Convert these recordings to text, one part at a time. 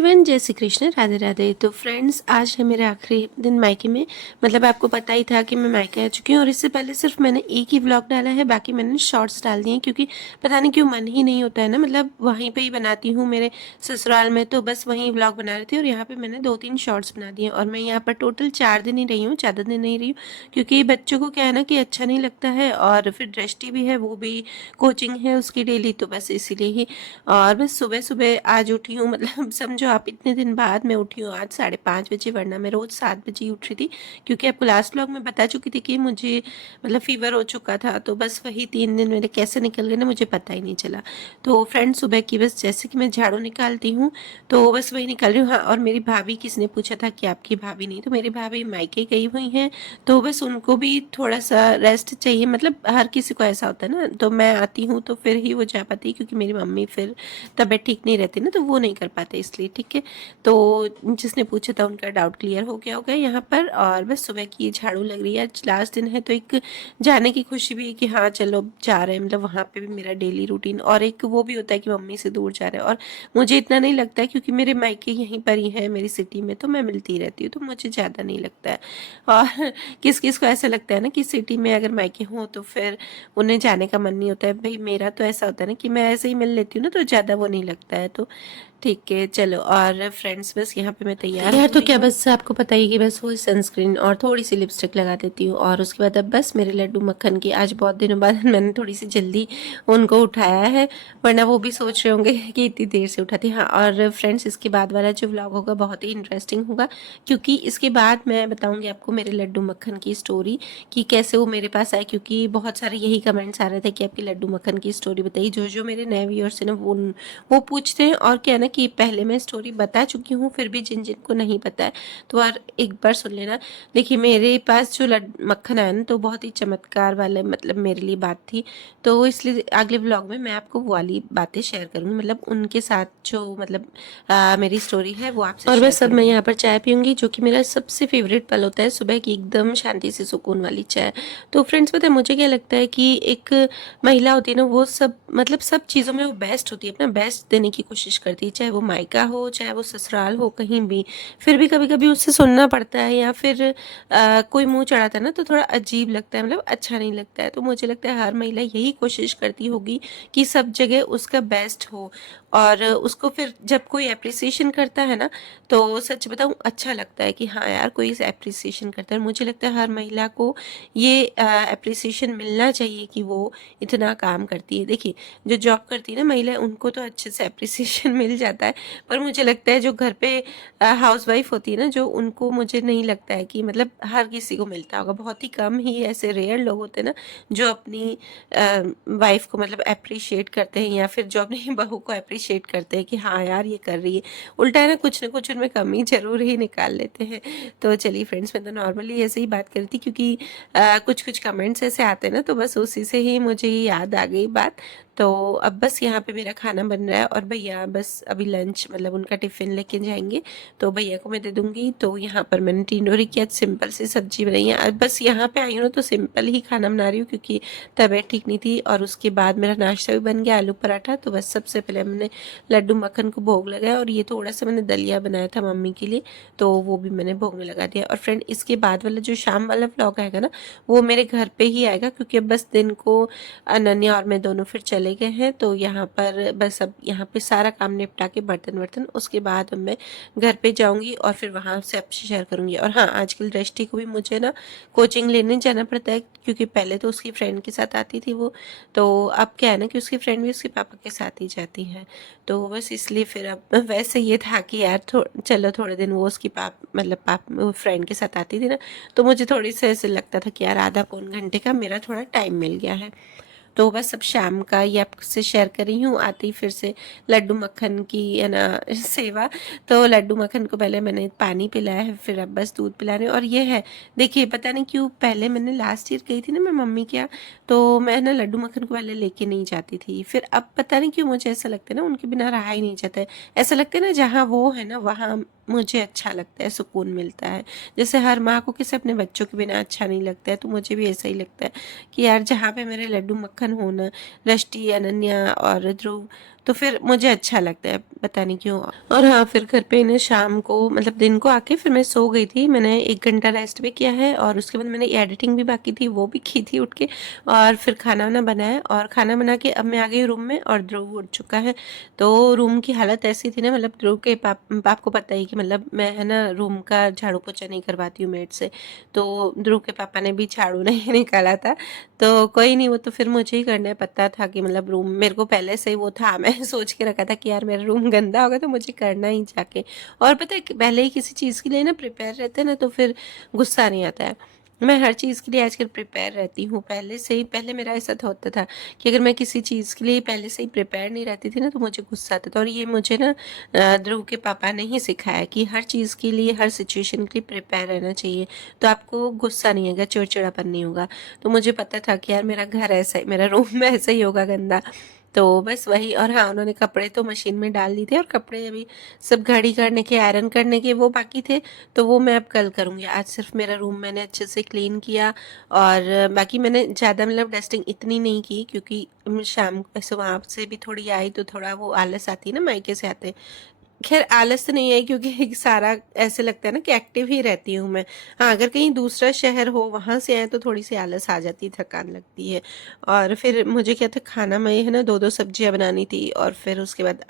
Everyone, जय श्री कृष्ण, राधे राधे। तो friends, आज है मेरा आखिरी दिन मायके में। मतलब आपको पता ही था कि मैं मायके आ चुकी हूँ और इससे पहले सिर्फ मैंने एक ही व्लॉग डाला है, बाकी मैंने शॉर्ट्स डाल दिए हैं क्योंकि पता नहीं क्यों मन ही नहीं होता है ना। मतलब वहीं पे ही बनाती हूँ मेरे ससुराल में, तो बस वहीं व्लॉग बना रही थी और यहाँ पे मैंने 2-3 शॉर्ट्स बना दिए और मैं यहाँ पर टोटल 4 दिन ही रही हूँ, ज़्यादा दिन नहीं रही हूँ क्योंकि बच्चों को क्या है ना कि अच्छा नहीं लगता है और फिर दृष्टि भी है, वो भी कोचिंग है उसकी डेली, तो बस इसीलिए ही। और बस सुबह सुबह आज उठी हूँ, मतलब समझो आप, इतने दिन बाद मैं उठी हूँ आज 5:30 बजे, वरना मैं रोज़ 7 बजे ही उठ रही थी क्योंकि आपको लास्ट व्लॉग में बता चुकी थी कि मुझे मतलब फीवर हो चुका था। तो बस वही 3 दिन मेरे कैसे निकल गए ना, मुझे पता ही नहीं चला। तो फ्रेंड, सुबह की बस जैसे कि मैं झाड़ू निकालती हूँ तो बस वही निकाल रही हूँ। हाँ, और मेरी भाभी, किसने पूछा था कि आपकी भाभी नहीं, तो मेरी भाभी मायके गई हुई हैं, तो बस उनको भी थोड़ा सा रेस्ट चाहिए। मतलब हर किसी को ऐसा होता है ना, तो मैं आती हूँ तो फिर ही वो जा पाती है क्योंकि मेरी मम्मी फिर तबीयत ठीक नहीं रहती ना, तो वो नहीं कर पाते इसलिए। ठीक है, तो जिसने पूछा था उनका डाउट क्लियर हो गया होगा यहाँ पर। और बस सुबह की झाड़ू लग रही है, आज लास्ट दिन है तो एक जाने की खुशी भी है कि हाँ चलो जा रहे हैं, मतलब वहाँ पे भी मेरा डेली रूटीन, और एक वो भी होता है कि मम्मी से दूर जा रहे हैं। और मुझे इतना नहीं लगता है क्योंकि मेरे मायके यहीं पर ही है मेरी सिटी में, तो मैं मिलती रहती हूँ, तो मुझे ज़्यादा नहीं लगता है। और किस किस को ऐसा लगता है ना कि सिटी में अगर मायके हों तो फिर उन्हें जाने का मन नहीं होता है। भाई मेरा तो ऐसा होता है ना कि मैं ऐसे ही मिल लेती हूँ ना, तो ज़्यादा वो नहीं लगता है। तो ठीक है, चलो। और फ्रेंड्स, बस यहाँ पे मैं तैयार यार, तो क्या बस आपको पता ही कि बस वो सनस्क्रीन और थोड़ी सी लिपस्टिक लगा देती हूँ और उसके बाद अब बस मेरे लड्डू मक्खन की, आज बहुत दिनों बाद मैंने थोड़ी सी जल्दी उनको उठाया है, वरना वो भी सोच रहे होंगे कि इतनी देर से उठाती। हाँ, और फ्रेंड्स, इसके बाद वाला जो व्लॉग होगा बहुत ही इंटरेस्टिंग होगा क्योंकि इसके बाद मैं बताऊँगी आपको मेरे लड्डू मक्खन की स्टोरी कि कैसे वो मेरे पास आए, क्योंकि बहुत सारे यही कमेंट्स आ रहे थे कि आपकी लड्डू मक्खन की स्टोरी बताइए। जो जो मेरे नए व्यूअर्स हैं ना, वो पूछते हैं। और क्या है ना कि पहले मैं स्टोरी बता चुकी हूँ, फिर भी जिन जिन को नहीं पता है तो यार एक बार सुन लेना। देखिए, मेरे पास जो मक्खन आया ना, तो बहुत ही चमत्कार वाला मतलब मेरे लिए बात थी, तो इसलिए अगले व्लॉग में मैं आपको वो वाली बातें शेयर करूँगी, मतलब उनके साथ जो मतलब मेरी स्टोरी है वो आपसे। और बस अब मैं यहाँ पर चाय पीऊँगी, जो कि मेरा सबसे फेवरेट पल होता है सुबह की, एकदम शांति से सुकून वाली चाय। तो फ्रेंड्स, पता है मुझे क्या लगता है कि एक महिला होती है ना, वो सब मतलब सब चीज़ों में वो बेस्ट होती है, अपना बेस्ट देने की कोशिश करती है, चाहे वो मायका हो चाहे वो ससुराल हो, कहीं भी। फिर भी कभी कभी उससे सुनना पड़ता है या फिर कोई मुंह चढ़ाता है ना, तो थोड़ा अजीब लगता है, मतलब अच्छा नहीं लगता है। तो मुझे लगता है हर महिला यही कोशिश करती होगी कि सब जगह उसका बेस्ट हो, और उसको फिर जब कोई अप्रिसिएशन करता है ना, तो सच बताऊं अच्छा लगता है कि हाँ यार कोई अप्रिसिएशन करता है। मुझे लगता है हर महिला को ये अप्रिसिएशन मिलना चाहिए कि वो इतना काम करती है। देखिए, जो जॉब करती है ना महिला, उनको तो अच्छे से अप्रिसिएशन मिल जाता है, पर मुझे लगता है जो घर पे हाउस वाइफ होती है ना, जो उनको, मुझे नहीं लगता है कि मतलब हर किसी को मिलता होगा। बहुत ही कम ही ऐसे रेयर लोग होते हैं ना जो अपनी वाइफ को मतलब अप्रिशिएट करते हैं या फिर जो अपनी बहू को अप्रिशिएट करते हैं कि हाँ यार ये कर रही है। उल्टा है ना कुछ उनमें कमी जरूर ही निकाल लेते हैं। तो चलिए फ्रेंड्स, मैं तो नॉर्मली ऐसे ही बात करी थी क्योंकि कुछ कुछ कमेंट्स ऐसे आते हैं ना, तो बस उसी से ही मुझे याद आ गई बात। तो अब बस यहाँ पे मेरा खाना बन रहा है और भैया बस अभी लंच मतलब उनका टिफ़िन लेके जाएंगे, तो भैया को मैं दे दूँगी। तो यहाँ पर मैंने टिंडोरी की आज सिंपल सी सब्जी बनाई है। आज बस यहाँ पे आई हूँ तो सिंपल ही खाना बना रही हूँ क्योंकि तबीयत ठीक नहीं थी। और उसके बाद मेरा नाश्ता भी बन गया, आलू पराठा। तो बस सबसे पहले मैंने लड्डू मक्खन को भोग लगाया और ये थोड़ा सा मैंने दलिया बनाया था मम्मी के लिए, तो वो भी मैंने भोग में लगा दिया। और फ्रेंड, इसके बाद वाला जो शाम वाला व्लॉग आएगा ना, वो मेरे घर पे ही आएगा क्योंकि अब बस दिन को अनन्या और मैं दोनों फिर चले गए हैं। तो यहाँ पर बस अब यहाँ पे सारा काम निपटा के बर्तन वर्तन, उसके बाद अब मैं घर पे जाऊँगी और फिर वहाँ से आपसे शेयर करूँगी। और हाँ, आजकल दृष्टि को भी मुझे ना कोचिंग लेने जाना पड़ता है क्योंकि पहले तो उसकी फ्रेंड के साथ आती थी वो, तो अब क्या है ना कि उसकी फ्रेंड भी उसके पापा के साथ ही जाती है। तो बस इसलिए फिर अब वैसे ये था कि यार चलो थोड़े दिन वो उसकी मतलब फ्रेंड के साथ आती थी ना, तो मुझे थोड़ी सी ऐसे लगता था कि यार आधा पौन घंटे का मेरा थोड़ा टाइम मिल गया है। तो बस अब शाम का ये आपसे शेयर कर रही हूँ, आती फिर से लड्डू मक्खन की है ना सेवा। तो लड्डू मक्खन को पहले मैंने पानी पिलाया है, फिर अब बस दूध पिला रहे हैं। और ये है, देखिए पता नहीं क्यों पहले मैंने लास्ट ईयर गई थी ना मैं मम्मी के यहाँ, तो मैं ना लड्डू मक्खन को पहले लेके नहीं जाती थी। फिर अब पता नहीं क्यों मुझे ऐसा लगता है ना उनके बिना रहा ही नहीं जाता है। ऐसा लगता है ना जहाँ वो है ना वहाँ मुझे अच्छा लगता है, सुकून मिलता है। जैसे हर माँ को किसी अपने बच्चों के बिना अच्छा नहीं लगता है, तो मुझे भी ऐसा ही लगता है कि यार जहाँ पे मेरे लड्डू मक्खन हो ना, रष्टि, अनन्या और ध्रुव, तो फिर मुझे अच्छा लगता है, पता नहीं क्यों। और हाँ, फिर घर पे ना शाम को मतलब दिन को आके फिर मैं सो गई थी। मैंने 1 घंटा रेस्ट भी किया है और उसके बाद मैंने एडिटिंग भी बाकी थी, वो भी की थी उठ के। और फिर खाना वाना बनाया और खाना बना के अब मैं आ गई रूम में और ध्रुव उठ चुका है। तो रूम की हालत ऐसी थी ना, मतलब ध्रुव के आपको पता ही कि मतलब मैं है ना रूम का झाड़ू पोछा नहीं करवाती हूँ मेड से। तो ध्रुव के पापा ने भी झाड़ू नहीं निकाला था, तो कोई नहीं, वो तो फिर मुझे ही करना है। पता था कि मतलब रूम मेरे को पहले से ही वो था, मैं सोच के रखा था कि यार मेरा रूम गंदा होगा तो मुझे करना ही जाके। और पता है पहले ही किसी चीज़ के लिए ना प्रिपेयर रहते हैं ना, तो फिर गुस्सा नहीं आता है। मैं हर चीज़ के लिए आजकल प्रिपेयर रहती हूँ पहले से ही। पहले मेरा ऐसा होता था कि अगर मैं किसी चीज़ के लिए पहले से ही प्रिपेयर नहीं रहती थी ना, तो मुझे गुस्सा आता था। और ये मुझे ना ध्रुव के पापा ने ही सिखाया कि हर चीज़ के लिए, हर सिचुएशन के लिए प्रिपेयर रहना चाहिए, तो आपको गुस्सा नहीं आएगा, चिड़चिड़ापन नहीं होगा। तो मुझे पता था कि यार मेरा घर ऐसा ही, मेरा रूम में ऐसा ही होगा गंदा। तो बस वही। और हाँ, उन्होंने कपड़े तो मशीन में डाल दिए थे और कपड़े अभी सब घड़ी करने के, आयरन करने के वो बाकी थे, तो वो मैं अब कल करूँगी। आज सिर्फ मेरा रूम मैंने अच्छे से क्लीन किया और बाकी मैंने ज़्यादा मतलब डस्टिंग इतनी नहीं की, क्योंकि शाम ऐसे वहाँ से भी थोड़ी आई तो थोड़ा वो आलस आती है ना मायके से आते। खैर आलस तो नहीं है, क्योंकि सारा ऐसे लगता है ना कि एक्टिव ही रहती हूँ मैं। हाँ, अगर कहीं दूसरा शहर हो वहाँ से आए तो थोड़ी सी आलस आ जाती है, थकान लगती है। और फिर मुझे क्या था, खाना में है ना 2-2 सब्जियाँ बनानी थी और फिर उसके बाद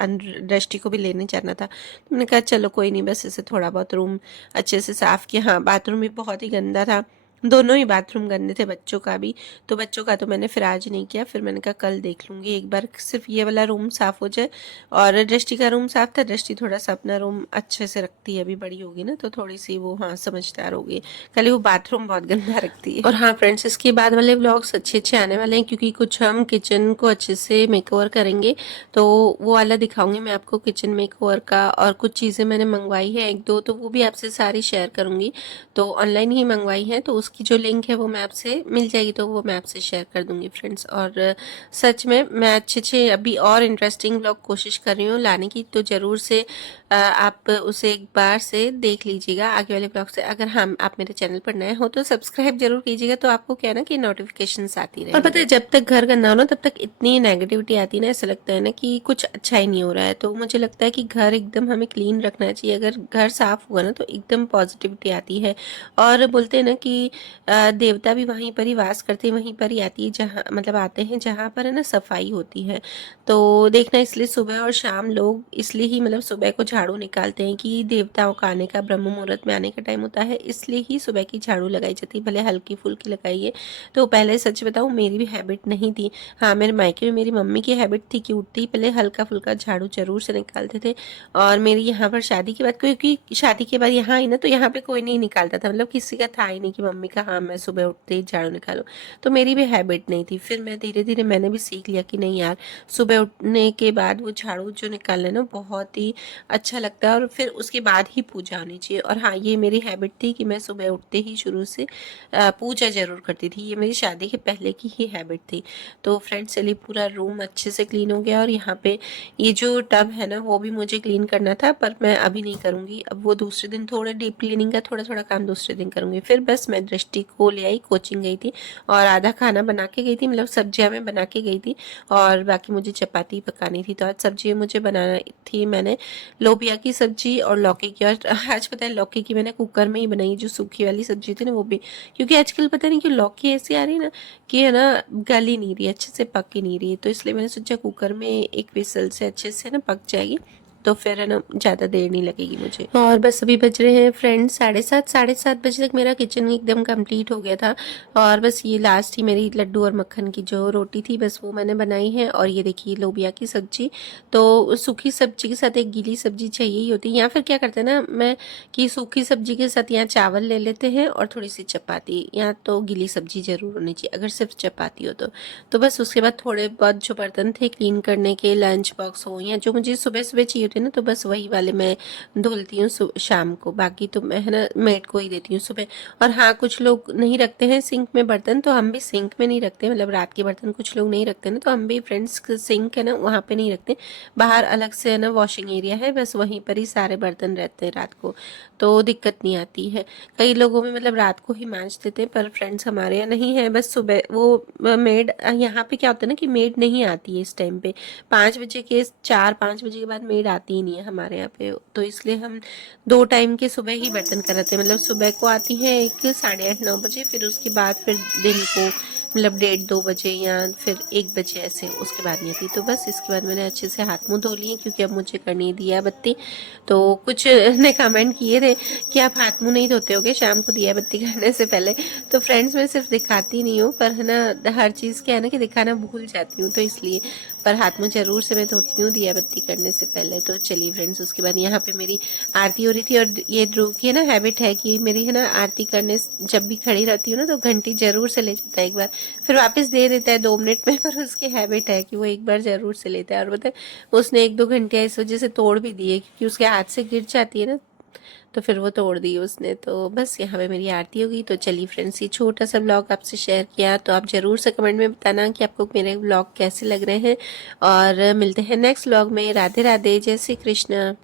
दृष्टि को भी लेने जाना था। तो मैंने कहा चलो कोई नहीं, बस इसे थोड़ा बहुत रूम अच्छे से साफ़ किया। हाँ, बाथरूम भी बहुत ही गंदा था, दोनों ही बाथरूम गंदे थे, बच्चों का भी। तो बच्चों का तो मैंने फिर आज नहीं किया, फिर मैंने कहा कल देख लूँगी एक बार, सिर्फ ये वाला रूम साफ़ हो जाए। और दृष्टि का रूम साफ था। दृष्टि थोड़ा सा अपना रूम अच्छे से रखती है, अभी बड़ी होगी ना तो थोड़ी सी वो हाँ समझदार होगी। खाली वो बाथरूम बहुत गंदा रखती है। और हाँ फ्रेंड्स, इसके बाद वाले व्लॉग्स अच्छे अच्छे आने वाले हैं, क्योंकि कुछ हम किचन को अच्छे से मेकओवर करेंगे, तो वो वाला दिखाऊंगी मैं आपको किचन मेकओवर का। और कुछ चीज़ें मैंने मंगवाई है 1-2, तो वो भी आपसे सारी शेयर करूंगी। तो ऑनलाइन ही मंगवाई है, तो उसकी जो लिंक है वो मैं आपसे मिल जाएगी, तो वो मैं आपसे शेयर कर दूंगी फ्रेंड्स। और सच में मैं अच्छे अच्छे अभी और इंटरेस्टिंग व्लॉग कोशिश कर रही हूँ लाने की, तो ज़रूर से आप उसे एक बार से देख लीजिएगा आगे वाले ब्लॉग से। अगर हाँ आप मेरे चैनल पर नए हो तो सब्सक्राइब जरूर कीजिएगा, तो आपको क्या ना कि नोटिफिकेशंस आती रहे। और पता है जब तक घर गंदा हो ना तब तक इतनी नेगेटिविटी आती है ना, ऐसा लगता है ना कि कुछ अच्छा ही नहीं हो रहा है। तो मुझे लगता है कि घर एकदम हमें क्लीन रखना चाहिए। अगर घर साफ हुआ ना तो एकदम पॉजिटिविटी आती है। और बोलते हैं ना कि देवता भी वहीं पर ही वास करते हैं, वहीं पर ही आती है जहाँ मतलब आते हैं जहाँ पर है ना सफाई होती है। तो देखना, इसलिए सुबह और शाम लोग इसलिए ही मतलब सुबह को झाड़ू निकालते हैं कि देवताओं का आने का, ब्रह्म मुहूर्त में आने का टाइम होता है, इसलिए ही सुबह की झाड़ू लगाई जाती है, भले हल्की फुल्की लगाइए। तो पहले सच बताऊँ मेरी भी हैबिट नहीं थी। हाँ, मेरे मायके में मेरी मम्मी की हैबिट थी कि उठते ही पहले हल्का फुल्का झाड़ू जरूर से निकालते थे। और मेरी यहाँ पर शादी के बाद, क्योंकि शादी के बाद यहाँ आई ना तो यहाँ पे कोई नहीं निकालता था, मतलब किसी का था ही नहीं कि मम्मी का हाँ मैं सुबह उठते ही झाड़ू निकालूं। तो मेरी भी हैबिट नहीं थी। फिर मैं धीरे धीरे मैंने भी सीख लिया कि नहीं यार, सुबह उठने के बाद वो झाड़ू जो निकालना है ना बहुत ही अच्छा लगता है, और फिर उसके बाद ही पूजा होनी चाहिए। और हाँ, ये मेरी हैबिट थी कि मैं सुबह उठते ही शुरू से पूजा जरूर करती थी। ये मेरी शादी के पहले की ही हैबिट थी। तो फ्रेंड्स चलिए, पूरा रूम अच्छे से क्लीन हो गया और यहाँ पे ये जो टब है ना वो भी मुझे क्लीन करना था, पर मैं अभी नहीं करूँगी। अब वो दूसरे दिन, थोड़ा डीप क्लीनिंग का थोड़ा थोड़ा काम दूसरे दिन करूँगी। फिर बस मैं दृष्टि को ले आई, कोचिंग गई थी और आधा खाना बना के गई थी, मतलब सब्जियाँ मैं बना के गई थी और बाकी मुझे चपाती पकानी थी। तो आज सब्जी मुझे बनाना थी, मैंने लोबिया की सब्जी और लौकी की। और आज पता है लौकी की मैंने कुकर में ही बनाई, जो सूखी वाली सब्जी थी ना वो भी, क्योंकि आजकल पता नहीं क्यों लौकी ऐसी आ रही है ना कि है ना गल ही नहीं रही, अच्छे से पक ही नहीं रही, तो इसलिए मैंने सोचा कुकर में एक विसल से अच्छे से ना पक जाएगी, तो फिर है ना ज़्यादा देर नहीं लगेगी मुझे। और बस अभी बज रहे हैं फ्रेंड्स 7:30, 7:30 बजे तक मेरा किचन एकदम कंप्लीट हो गया था। और बस ये लास्ट ही मेरी लड्डू और मक्खन की जो रोटी थी बस वो मैंने बनाई है। और ये देखिए लोबिया की सब्जी, तो सूखी सब्जी के साथ एक गीली सब्जी चाहिए ही होती है। या फिर क्या करते हैं ना मैं कि सूखी सब्जी के साथ यहाँ चावल ले लेते हैं और थोड़ी सी चपाती, या तो गीली सब्जी जरूर होनी चाहिए अगर सिर्फ चपाती हो तो बस उसके बाद थोड़े बहुत जो बर्तन थे क्लीन करने के, लंच बॉक्स हो या जो मुझे सुबह सुबह चाहिए होती है ना, तो बस वही वाले मैं धुलती हूँ शाम को, बाकी तो मैं है ना मेड को ही देती हूँ सुबह। और हाँ, कुछ लोग नहीं रखते हैं सिंक में बर्तन, तो हम भी सिंक में नहीं रखते, मतलब रात के बर्तन कुछ लोग नहीं रखते ना, तो हम भी फ्रेंड्स सिंक है ना वहाँ पे नहीं रखते, बाहर अलग से है ना वॉशिंग एरिया है, बस वहीं पर ही सारे बर्तन रहते हैं रात को, तो दिक्कत नहीं आती है। कई लोगों में मतलब रात को ही मांज देते हैं, पर फ्रेंड्स हमारे यहाँ नहीं है, बस सुबह वो मेड, यहाँ पे क्या होता है ना कि मेड नहीं आती है इस टाइम पे, 5 बजे के 4-5 बजे के बाद मेड आती ही नहीं है हमारे यहाँ पे, तो इसलिए हम 2 टाइम के सुबह ही बर्तन कराते हैं, मतलब सुबह को आती है एक 8:30-9 बजे, फिर उसके बाद फिर दिन को मतलब 1:30-2 बजे या फिर 1 बजे ऐसे, उसके बाद नहीं आती। तो बस इसके बाद मैंने अच्छे से हाथ मुंह धो लिए, क्योंकि अब मुझे करनी है दिया बत्ती। तो कुछ ने कमेंट किए थे कि आप हाथ मुंह नहीं धोते होगे शाम को दिया बत्ती करने से पहले, तो फ्रेंड्स मैं सिर्फ दिखाती नहीं हूँ, पर है ना हर चीज़ क्या है ना कि दिखाना भूल जाती हूँ, तो इसलिए, पर हाथ मुंह जरूर से मैं धोती हूँ दिया बत्ती करने से पहले। तो चलिए फ्रेंड्स, उसके बाद यहाँ पे मेरी आरती हो रही थी, और ये ध्रुव की है ना हैबिट है कि मेरी है ना आरती करने जब भी खड़ी रहती हूँ ना, तो घंटी जरूर से ले जाता है एक बार, फिर वापस दे देता है 2 मिनट में, पर उसकी हैबिट है कि वो एक बार जरूर से लेता है। और पता है उसने 1-2 घंटियाँ इस वजह से तोड़ भी दी है, क्योंकि उसके हाथ से गिर जाती है ना, तो फिर वो तोड़ दी उसने। तो बस यहाँ पे मेरी आरती होगी। तो चलिए फ्रेंड्स, ये छोटा सा ब्लॉग आपसे शेयर किया, तो आप ज़रूर से कमेंट में बताना कि आपको मेरे ब्लॉग कैसे लग रहे हैं, और मिलते हैं नेक्स्ट ब्लॉग में। राधे राधे, जय श्री कृष्ण।